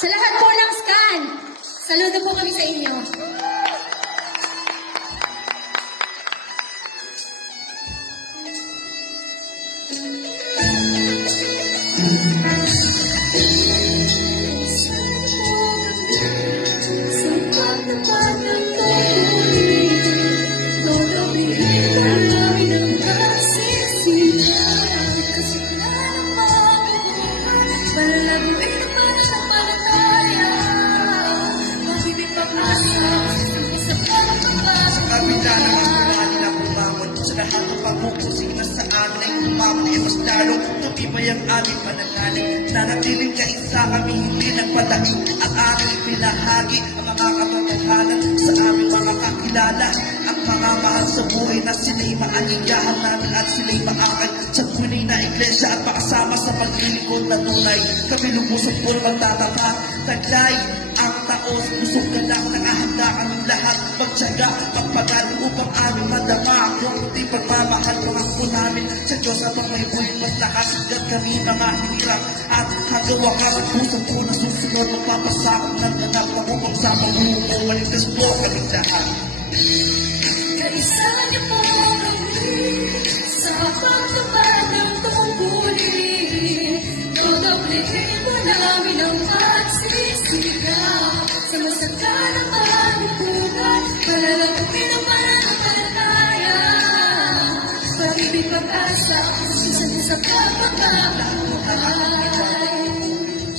Sa lahat po ng scan, saludo po kami sa inyo. Kabila naman pinali na bumangon sa lahat ng pagpupusing na sa atin ay umabot ay mas lalong tumibay ang aming panangaling. Nanatiling kaisa kami hindi nagpadaig at aming pinahagi ang mga katotohanan sa aming mga kakilala. Ang mga mahal sa buhay na sila'y maaligahan namin at sila'y maakay sa tunay na iglesia at makasama sa paglilingkod na tunay. Kami lubusang po magtatata, taglay ang taos, busog ka lang, nakahanda kaming lahat magtyaga, magpagal upang aming madama kung hindi pagmamahal pangako namin sa Diyos at ang may buhay maglakas hanggat kami mga hirap at hanggang wakas at pusong po na susunod magpapasakot ng ganap na upang sa panghuko maligtas po kaming lahat. Kaisa niyo po kami sa pagtupad ng tungkulin. Dodoblihin po namin ang pagsisikap sa masaganang aming buhay. Palalaguin ang pananampalataya, pag-ibig, pag-asa, susunod sa pagpapakabuhay.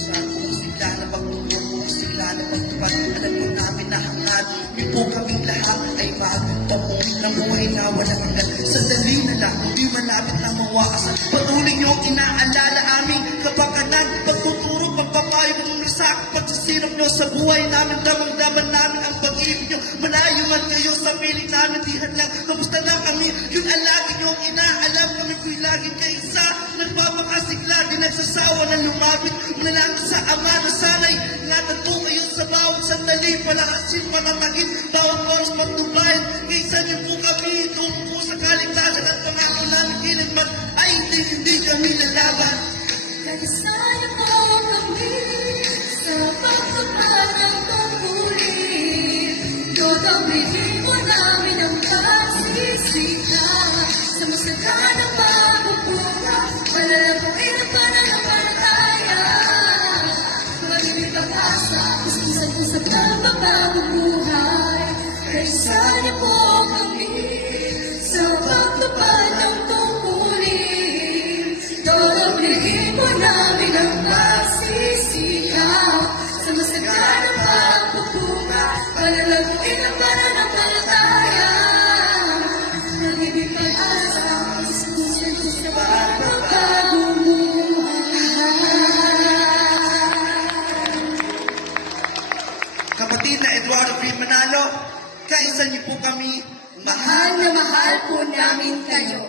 Sila na pagtutulong, sila na pagtupad, alam mo namin na hangad. Di po kaming lahat ay magtamo ng buhay na walang hanggan. Sandali na lang, di malapit na mawakasan. Patuloy niyo ang inaalala aming kapakanan, pagtuturo, pagpapayo ng nasak, pagsasilap niyo sa buhay namin, damang-daman namin ang pag-ibig niyo. Malayo man kayo sa piling namin, dihan lang, kamusta na kami? Yun ang lagi niyo ang inaalam, kami ko'y laging kaisa. Nagpapakasigla, di nagsasawa na lumapit, manalangin sa Ama na sanay. Ingatan po kayo sa bawat sandali, palakasin, panamagin, bawat oras magtubayan. Kaisa niyo po kami, doon po sa kaligtasan at pangako namin kailanman ay hindi kami lalaban. Kaisa niyo po kami sa pagtupad ng tungkulin. Dodoblihin po namin ang pagsisikap sa masaganang pagbubuhay. Palalaguin ang pananampalataya, pag-ibig, pag-asa, usap-usap ng pagbabuhay. Kaisa niyo po kami sa pagtupad ng tungkulin. Dodoblihin po namin ang pagsisikap sa masaganang pagbubuhay. Palalaguin ang pananampalataya, pag-ibig, pag-asa, usap-usap ng pagbabuhay. Kapatid na Eduardo P. Manalo, kaisa niyo po kami, Mahal na mahal po namin kayo.